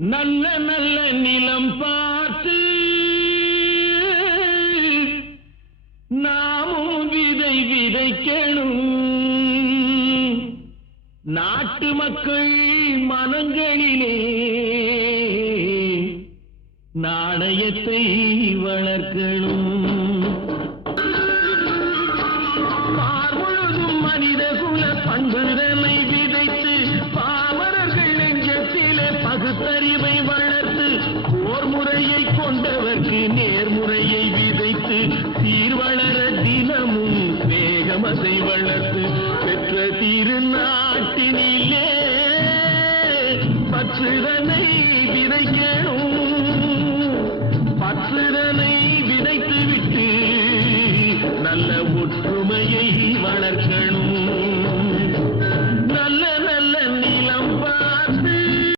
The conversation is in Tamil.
நல்ல நல்ல நிலம் பார்த்து நாமும் விதை விதைக்கணும். நாட்டு மக்கள் மனங்களிலே நாணயத்தை வளர்க்கணும். பார்முழுதும் மனித குல பண்புதனை விதைத்து பாமரர்கள் நெஞ்சத்திலே பகுத்தறிவை வளர்த்து போர் முறையை கொண்டவர்க்கு நேர்முறையை விதைத்து சீர்வளர தினமும் வேகமதை வளர்த்து பெற்ற திருநாட்டினிலே பற்றுதனை விதைக்கணும். பற்றுதனை விதைத்து